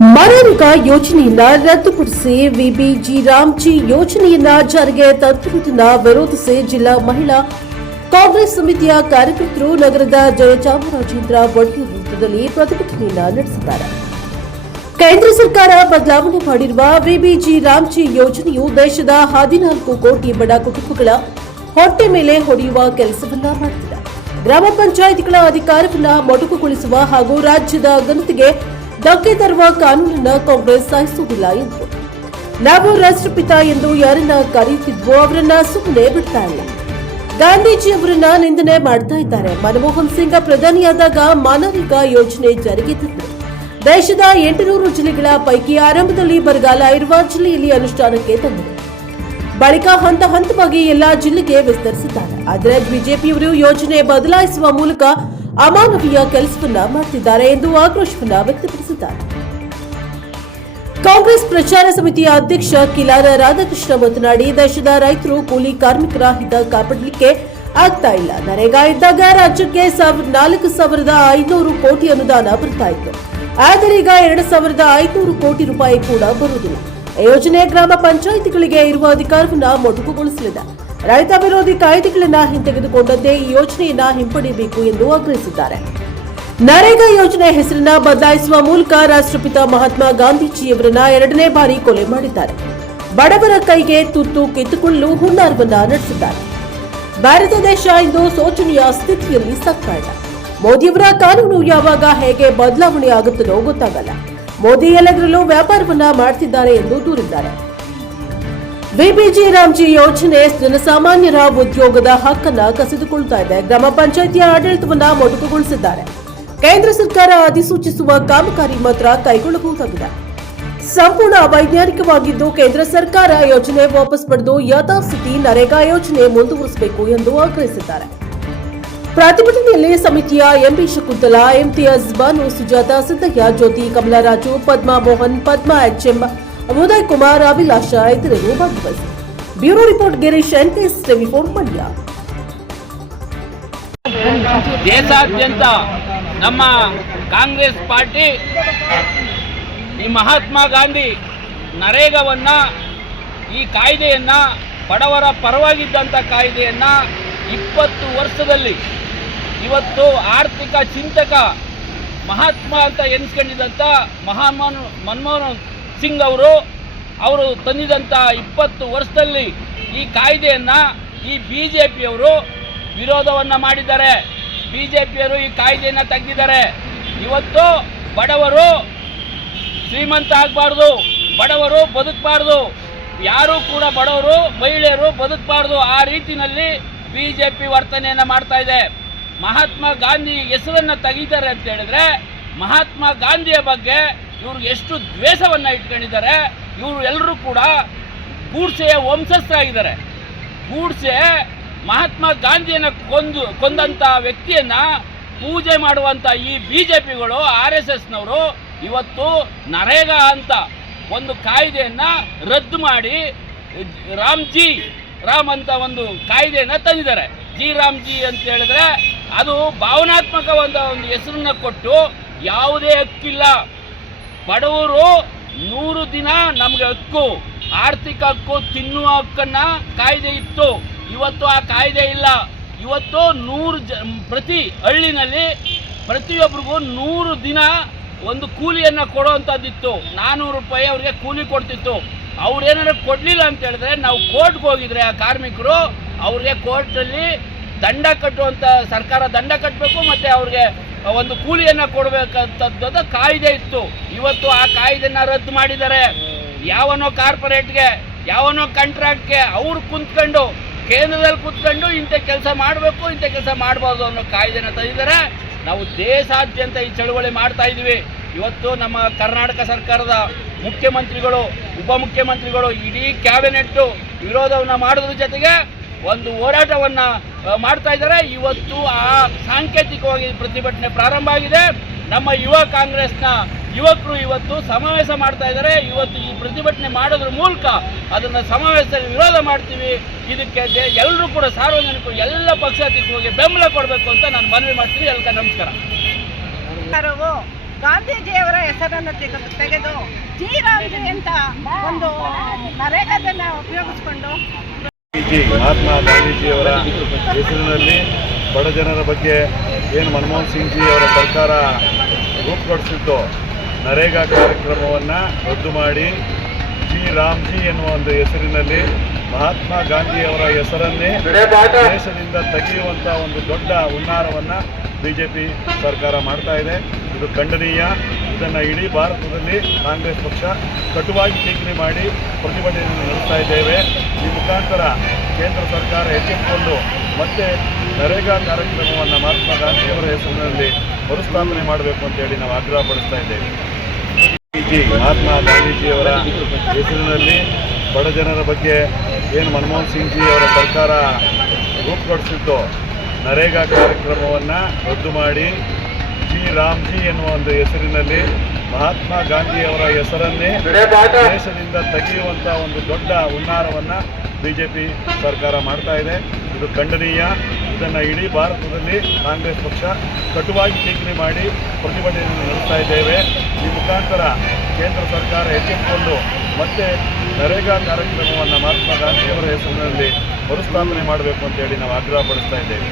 ಮನರೇಗಾ ಯೋಜನೆಯನ್ನ ರದ್ದುಪಡಿಸಿ ವಿಬಿಜಿ ರಾಮ್ಜಿ ಯೋಜನೆಯನ್ನ ಜಾರಿಗೆ ತಂದಿರುವುದನ್ನು ವಿರೋಧಿಸಿ ಜಿಲ್ಲಾ ಮಹಿಳಾ ಕಾಂಗ್ರೆಸ್ ಸಮಿತಿಯ ಕಾರ್ಯಕರ್ತರು ನಗರದ ಜಯಚಾಮರಾಜೇಂದ್ರ ಬಡ್ಡಿ ವೃತ್ತದಲ್ಲಿ ಪ್ರತಿಭಟನೆಯನ್ನ ನಡೆಸಿದ್ದಾರೆ. ಕೇಂದ್ರ ಸರ್ಕಾರ ಬದಲಾವಣೆ ಮಾಡಿರುವ ವಿಬಿಜಿ ರಾಮ್ಜಿ ಯೋಜನೆಯು ದೇಶದ ಹದಿನಾಲ್ಕು ಕೋಟಿ ಬಡ ಕುಟುಂಬಗಳ ಹೊಟ್ಟೆ ಮೇಲೆ ಹೊಡೆಯುವ ಕೆಲಸವನ್ನ ಮಾಡುತ್ತಿದೆ ಗ್ರಾಮ ಪಂಚಾಯಿತಿಗಳ ಅಧಿಕಾರವನ್ನ ಮೊಟಕುಗೊಳಿಸುವ ಹಾಗೂ ರಾಜ್ಯದ ಘನತೆಗೆ ಧಕ್ಕೆ ತರುವ ಕಾನೂನನ್ನ ಕಾಂಗ್ರೆಸ್ ಸಹಿಸುವುದಿಲ್ಲ ಎಂದರು ನಾವು ರಾಷ್ಟ್ರಪಿತ ಎಂದು ಯಾರನ್ನ ಕರೆಯುತ್ತಿದ್ವೋ ಅವರನ್ನ ಸುಮ್ಮನೆ ಬಿಡ್ತಾ ಇಲ್ಲ ಗಾಂಧೀಜಿ ಅವರನ್ನ ನಿಂದನೆ ಮಾಡ್ತಾ ಇದ್ದಾರೆ. ಮನಮೋಹನ್ ಸಿಂಗ್ ಪ್ರಧಾನಿಯಾದಾಗ ಮಾನವಿಕ ಯೋಜನೆ ಜಾರಿಗೆ ತಂದರು ದೇಶದ ಎಂಟುನೂರು ಜಿಲ್ಲೆಗಳ ಪೈಕಿ ಆರಂಭದಲ್ಲಿ ಬರಗಾಲ ಇರುವ ಜಿಲ್ಲೆಯಲ್ಲಿ ಅನುಷ್ಠಾನಕ್ಕೆ ತಂದರು ಬಳಿಕ ಹಂತ ಹಂತವಾಗಿ ಎಲ್ಲಾ ಜಿಲ್ಲೆಗೆ ವಿಸ್ತರಿಸಿದ್ದಾರೆ. ಆದರೆ ಬಿಜೆಪಿಯವರು ಯೋಜನೆ ಬದಲಾಯಿಸುವ ಮೂಲಕ ಅಮಾನವೀಯ ಕೆಲಸವನ್ನ ಮಾಡ್ತಿದ್ದಾರೆ ಎಂದು ಆಕ್ರೋಶವನ್ನ ವ್ಯಕ್ತಪಡಿಸಿದ್ದಾರೆ ಕಾಂಗ್ರೆಸ್ ಪ್ರಚಾರ ಸಮಿತಿಯ ಅಧ್ಯಕ್ಷ ಕಿಲಾರ ರಾಧಾಕೃಷ್ಣ ಮಾತನಾಡಿ, ದೇಶದ ರೈತರು ಕೂಲಿ ಕಾರ್ಮಿಕರ ಹಿತ ಕಾಪಾಡಲಿಕ್ಕೆ ಆಗ್ತಾ ಇಲ್ಲ. ನರೇಗಾ ಇದ್ದಾಗ ರಾಜ್ಯಕ್ಕೆ ನಾಲ್ಕು ಸಾವಿರದ ಐನೂರು ಕೋಟಿ ಅನುದಾನ ಬರ್ತಾ ಇತ್ತು. ಆದರೆ ಈಗ ಎರಡು ಸಾವಿರದ ಐನೂರು ಕೋಟಿ ರೂಪಾಯಿ ಕೂಡ ಬರುವುದಿಲ್ಲ. ಯೋಜನೆ ಗ್ರಾಮ ಪಂಚಾಯಿತಿಗಳಿಗೆ ಇರುವ ಅಧಿಕಾರವನ್ನ ಮೊಟಕುಗೊಳಿಸಲಿದೆ. ರೈತ ವಿರೋಧಿ ಕಾಯ್ದೆಗಳನ್ನ ಹಿಂತೆಗೆದುಕೊಂಡಂತೆ ಈ ಯೋಜನೆಯನ್ನ ಹಿಂಪಡೆಯಬೇಕು ಎಂದು ಆಗ್ರಹಿಸಿದ್ದಾರೆ. ನರೇಗಾ ಯೋಜನೆ ಹೆಸರನ್ನ ಬದಲಾಯಿಸುವ ಮೂಲಕ ರಾಷ್ಟ್ರಪಿತ ಮಹಾತ್ಮ ಗಾಂಧೀಜಿಯವರನ್ನ ಎರಡನೇ ಬಾರಿ ಕೊಲೆ ಮಾಡಿದ್ದಾರೆ. ಬಡವರ ಕೈಗೆ ತುತ್ತು ಕಿತ್ತುಕೊಳ್ಳಲು ಹುನ್ನಾರವನ್ನ ನಡೆಸಿದ್ದಾರೆ. ಭಾರತ ದೇಶ ಇಂದು ಶೋಚನೀಯ ಸ್ಥಿತಿಯಲ್ಲಿ ಇದೆ ಮೋದಿಯವರ ಕಾನೂನು ಯಾವಾಗ ಹೇಗೆ ಬದಲಾವಣೆ ಆಗುತ್ತದೋ ಗೊತ್ತಾಗಲ್ಲ. ಮೋದಿ ಎಲ್ಲದರಲ್ಲೂ ವ್ಯಾಪಾರವನ್ನ ಮಾಡ್ತಿದ್ದಾರೆ ಎಂದು ದೂರಿದ್ದಾರೆ. ಬಿಬಿಜಿ ರಾಮ್ಜಿ ಯೋಜನೆ ಜನಸಾಮಾನ್ಯರ ಉದ್ಯೋಗದ ಹಕ್ಕನ್ನ ಕಸಿದುಕೊಳ್ತಾ ಇದೆ. ಗ್ರಾಮ ಪಂಚಾಯಿತಿಯ ಆಡಳಿತವನ್ನ ಮೊಟಕುಗೊಳಿಸಿದ್ದಾರೆ. ಕೇಂದ್ರ ಸರ್ಕಾರ ಅಧಿಸೂಚಿಸುವ ಕಾಮಗಾರಿ ಮಾತ್ರ ಕೈಗೊಳ್ಳಬಹುದಾಗಿದೆ. ಸಂಪೂರ್ಣ ಅವೈಜ್ಞಾನಿಕವಾಗಿದ್ದು ಕೇಂದ್ರ ಸರ್ಕಾರ ಯೋಜನೆ ವಾಪಸ್ ಪಡೆದು ಯಥಾಸ್ಥಿತಿ ನರೇಗಾ ಯೋಜನೆ ಮುಂದುವರಿಸಬೇಕು ಎಂದು ಆಗ್ರಹಿಸಿದ್ದಾರೆ. ಪ್ರತಿಭಟನೆಯಲ್ಲಿ ಸಮಿತಿಯ M B Shakuntala Imtiaz Banu Sujatha, Siddaiah Jyothi, Kamalaraju, Padma Mohan, Padma H M, Uday Kumar, Abhilasha ಇತರರು ಭಾಗವಹಿಸಿದರು bureau report Girish NKS report Mandya. ದೇಶಾದ್ಯಂತ ನಮ್ಮ ಕಾಂಗ್ರೆಸ್ ಪಾರ್ಟಿ ಈ ಮಹಾತ್ಮ ಗಾಂಧಿ ನರೇಗಾವನ್ನು ಈ ಕಾಯ್ದೆಯನ್ನು ಬಡವರ ಪರವಾಗಿದ್ದಂಥ ಕಾಯ್ದೆಯನ್ನು ಇಪ್ಪತ್ತು ವರ್ಷದಲ್ಲಿ ಇವತ್ತು ಆರ್ಥಿಕ ಚಿಂತಕ ಮಹಾತ್ಮ ಅಂತ ಎನಿಸ್ಕೊಂಡಿದ್ದಂಥ ಮಹಾಮನ್ ಮನಮೋಹನ್ ಸಿಂಗ್ ಅವರು ಅವರು ತಂದಿದಂಥ ಇಪ್ಪತ್ತು ವರ್ಷದಲ್ಲಿ ಈ ಕಾಯ್ದೆಯನ್ನು ಈ ಬಿ ಜೆ ಪಿಯವರು ವಿರೋಧವನ್ನು ಮಾಡಿದ್ದಾರೆ. ಬಿ ಜೆ ಪಿಯವರು ಈ ಕಾಯ್ದೆಯನ್ನು ತೆಗೆದಿದ್ದಾರೆ. ಇವತ್ತು ಬಡವರು ಶ್ರೀಮಂತ ಆಗಬಾರ್ದು, ಬಡವರು ಬದುಕಬಾರ್ದು, ಯಾರೂ ಕೂಡ ಬಡವರು, ಮಹಿಳೆಯರು ಬದುಕಬಾರ್ದು. ಆ ರೀತಿಯಲ್ಲಿ ಬಿ ಜೆ ಪಿ ವರ್ತನೆಯನ್ನು ಮಾಡ್ತಾ ಇದೆ. ಮಹಾತ್ಮ ಗಾಂಧಿ ಹೆಸರನ್ನು ತೆಗೀತಾರೆ ಅಂತ ಹೇಳಿದ್ರೆ, ಮಹಾತ್ಮ ಗಾಂಧಿಯ ಬಗ್ಗೆ ಇವರು ಎಷ್ಟು ದ್ವೇಷವನ್ನು ಇಟ್ಕೊಂಡಿದ್ದಾರೆ, ಇವರು ಎಲ್ಲರೂ ಕೂಡ ಗೂಡ್ಸೆಯ ವಂಶಸ್ಥರಾಗಿದ್ದಾರೆ. ಗೂಡ್ಸೆ ಮಹಾತ್ಮ ಗಾಂಧಿಯನ್ನು ಕೊಂದು ಕೊಂದಂಥ ವ್ಯಕ್ತಿಯನ್ನು ಪೂಜೆ ಮಾಡುವಂಥ ಈ ಬಿ ಜೆ ಪಿಗಳು ಆರ್ ಎಸ್ ಎಸ್ನವರು ಇವತ್ತು ನರೇಗಾ ಅಂತ ಒಂದು ಕಾಯ್ದೆಯನ್ನು ರದ್ದು ಮಾಡಿ, ರಾಮ್ಜಿ, ರಾಮ್ ಅಂತ ಒಂದು ಕಾಯ್ದೆಯನ್ನು ತಂದಿದ್ದಾರೆ. ಜಿ ರಾಮ್ಜಿ ಅಂತ ಹೇಳಿದ್ರೆ ಅದು ಭಾವನಾತ್ಮಕವಾದ ಒಂದು ಹೆಸರನ್ನ ಕೊಟ್ಟು ಯಾವುದೇ ಹಕ್ಕಿಲ್ಲ. ಬಡವರು ನೂರು ದಿನ ನಮಗೆ ಹಕ್ಕು, ಆರ್ಥಿಕ ಹಕ್ಕು, ತಿನ್ನುವ ಹಕ್ಕನ್ನು ಕಾಯ್ದೆ ಇತ್ತು. ಇವತ್ತು ಆ ಕಾಯ್ದೆ ಇಲ್ಲ. ಇವತ್ತು ನೂರು ಜ, ಪ್ರತಿ ಹಳ್ಳಿನಲ್ಲಿ ಪ್ರತಿಯೊಬ್ಬರಿಗೂ ನೂರು ದಿನ ಒಂದು ಕೂಲಿಯನ್ನು ಕೊಡುವಂಥದ್ದಿತ್ತು ನಾನ್ನೂರು ರೂಪಾಯಿ ಅವ್ರಿಗೆ ಕೂಲಿ ಕೊಡ್ತಿತ್ತು. ಅವ್ರೇನಾದ್ರು ಕೊಡಲಿಲ್ಲ ಅಂತ ಹೇಳಿದ್ರೆ ನಾವು ಕೋರ್ಟ್ಗೆ ಹೋಗಿದ್ರೆ ಆ ಕಾರ್ಮಿಕರು ಅವ್ರಿಗೆ ಕೋರ್ಟಲ್ಲಿ ದಂಡ ಕಟ್ಟುವಂಥ ಸರ್ಕಾರ ದಂಡ ಕಟ್ಟಬೇಕು ಮತ್ತು ಅವ್ರಿಗೆ ಒಂದು ಕೂಲಿಯನ್ನು ಕೊಡಬೇಕಂತದ್ದು ಕಾಯ್ದೆ ಇತ್ತು. ಇವತ್ತು ಆ ಕಾಯ್ದೆನ ರದ್ದು ಮಾಡಿದ್ದಾರೆ. ಯಾವನೋ ಕಾರ್ಪೊರೇಟ್ಗೆ, ಯಾವನೋ ಕಾಂಟ್ರಾಕ್ಟ್ಗೆ ಅವ್ರು ಕುಂತ್ಕೊಂಡು ಕೇಂದ್ರದಲ್ಲಿ ಕುತ್ಕೊಂಡು ಇಂಥ ಕೆಲಸ ಮಾಡಬೇಕು, ಇಂಥ ಕೆಲಸ ಮಾಡಬಾರ್ದು ಅನ್ನೋ ಕಾಯ್ದೆನ ತಂದಿದ್ದಾರೆ. ನಾವು ದೇಶಾದ್ಯಂತ ಈ ಚಳುವಳಿ ಮಾಡ್ತಾ ಇದ್ದೀವಿ. ಇವತ್ತು ನಮ್ಮ ಕರ್ನಾಟಕ ಸರ್ಕಾರದ ಮುಖ್ಯಮಂತ್ರಿಗಳು, ಉಪಮುಖ್ಯಮಂತ್ರಿಗಳು ಇಡೀ ಕ್ಯಾಬಿನೆಟ್ಟು ವಿರೋಧವನ್ನು ಮಾಡೋದ್ರ ಜೊತೆಗೆ ಒಂದು ಹೋರಾಟವನ್ನು ಮಾಡ್ತಾ ಇದ್ದಾರೆ. ಇವತ್ತು ಆ ಸಾಂಕೇತಿಕವಾಗಿ ಪ್ರತಿಭಟನೆ ಪ್ರಾರಂಭ ಆಗಿದೆ. ನಮ್ಮ ಯುವ ಕಾಂಗ್ರೆಸ್ನ ಯುವಕರು ಇವತ್ತು ಸಮಾವೇಶ ಮಾಡ್ತಾ ಇದ್ದಾರೆ. ಇವತ್ತು ಪ್ರತಿಭಟನೆ ಮಾಡೋದ್ರ ಮೂಲಕ ಅದನ್ನು ಸಮಾವೇಶದಲ್ಲಿ ವಿರೋಧ ಮಾಡ್ತೀವಿ. ಇದಕ್ಕೆ ಎಲ್ಲರೂ ಕೂಡ ಸಾರ್ವಜನಿಕರು ಎಲ್ಲ ಪಕ್ಷಾತೀತವಾಗಿ ಬೆಂಬಲ ಕೊಡಬೇಕು ಅಂತ ನಾನು ಮನವಿ ಮಾಡ್ತೀನಿ. ಎಲ್ಲಕ ನಮಸ್ಕಾರ. ಗಾಂಧೀಜಿಯವರ ಹೆಸರನ್ನು ತೆಗೆದು ತೆಗೆದು ಜಿ ರಾಮ್ಜಿ ಅಂತ ಒಂದು ನರೇಗಾದನ್ನು ಉಪಯೋಗಿಸ್ಕೊಂಡು ಮಹಾತ್ಮ ಗಾಂಧೀಜಿಯವರ ಹೆಸರಿನಲ್ಲಿ ಬಡ ಜನರ ಬಗ್ಗೆ ಏನು ಮನಮೋಹನ್ ಸಿಂಗ್ ಜಿ ಅವರ ಸರ್ಕಾರ ರೂಪುಗೊಳಿಸಿದ್ದು ನರೇಗಾ ಕಾರ್ಯಕ್ರಮವನ್ನು ರದ್ದು ಮಾಡಿ ಜಿ ರಾಮ್ಜಿ ಎನ್ನುವ ಒಂದು ಹೆಸರಿನಲ್ಲಿ ಮಹಾತ್ಮ ಗಾಂಧಿಯವರ ಹೆಸರನ್ನೇ ದೇಶದಿಂದ ತೆಗೆಯುವಂಥ ಒಂದು ದೊಡ್ಡ ಹುನ್ನಾರವನ್ನು ಬಿ ಜೆ ಪಿ ಸರ್ಕಾರ ಮಾಡ್ತಾ ಇದೆ. ಇದು ಖಂಡನೀಯ. ಇದನ್ನು ಇಡೀ ಭಾರತದಲ್ಲಿ ಕಾಂಗ್ರೆಸ್ ಪಕ್ಷ ಕಟುವಾಗಿ ಟೀಕಣೆ ಮಾಡಿ ಪ್ರತಿಭಟನೆಯನ್ನು ನಡೆಸ್ತಾ ಇದ್ದೇವೆ. ಈ ಮುಖಾಂತರ ಕೇಂದ್ರ ಸರ್ಕಾರ ಎಚ್ಚೆತ್ತುಕೊಂಡು ಮತ್ತೆ ನರೇಗಾ ಕಾರ್ಯಕ್ರಮವನ್ನು ಮಹಾತ್ಮ ಗಾಂಧಿಯವರ ಹೆಸರಿನಲ್ಲಿ ಮರುಸ್ಥಾಪನೆ ಮಾಡಬೇಕು ಅಂತೇಳಿ ನಾವು ಆಗ್ರಹ ಪಡಿಸ್ತಾ ಇದ್ದೇವೆ. ಮಹಾತ್ಮ ಗಾಂಧೀಜಿಯವರ ಹೆಸರಿನಲ್ಲಿ ಬಡ ಜನರ ಬಗ್ಗೆ ಏನು ಮನಮೋಹನ್ ಸಿಂಗ್ ಜಿ ಅವರ ಸರ್ಕಾರ ರೂಪುಗೊಳಿಸಿದ್ದು ನರೇಗಾ ಕಾರ್ಯಕ್ರಮವನ್ನು ರದ್ದು ಮಾಡಿ ಜಿ ರಾಮ್ಜಿ ಎನ್ನುವ ಒಂದು ಹೆಸರಿನಲ್ಲಿ ಮಹಾತ್ಮ ಗಾಂಧಿಯವರ ಹೆಸರನ್ನೇ ದೇಶದಿಂದ ತೆಗೆಯುವಂಥ ಒಂದು ದೊಡ್ಡ ಹುನ್ನಾರವನ್ನು ಬಿ ಜೆ ಪಿ ಸರ್ಕಾರ ಮಾಡ್ತಾ ಇದೆ. ಇದು ಖಂಡನೀಯ. ಇದನ್ನು ಇಡೀ ಭಾರತದಲ್ಲಿ ಕಾಂಗ್ರೆಸ್ ಪಕ್ಷ ಕಟುವಾಗಿ ಟೀಕಣೆ ಮಾಡಿ ಪ್ರತಿಭಟನೆಯನ್ನು ನಡೆಸ್ತಾ ಇದ್ದೇವೆ. ಈ ಮುಖಾಂತರ ಕೇಂದ್ರ ಸರ್ಕಾರ ಎಚ್ಚೆತ್ತುಕೊಂಡು ಮತ್ತೆ ನರೇಗಾ ಕಾರ್ಯಕ್ರಮವನ್ನು ಮಹಾತ್ಮ ಗಾಂಧಿಯವರ ಹೆಸರಿನಲ್ಲಿ ಮರುಸ್ಥಾಪನೆ ಮಾಡಬೇಕು ಅಂತೇಳಿ ನಾವು ಆಗ್ರಹ ಪಡಿಸ್ತಾ ಇದ್ದೇವೆ.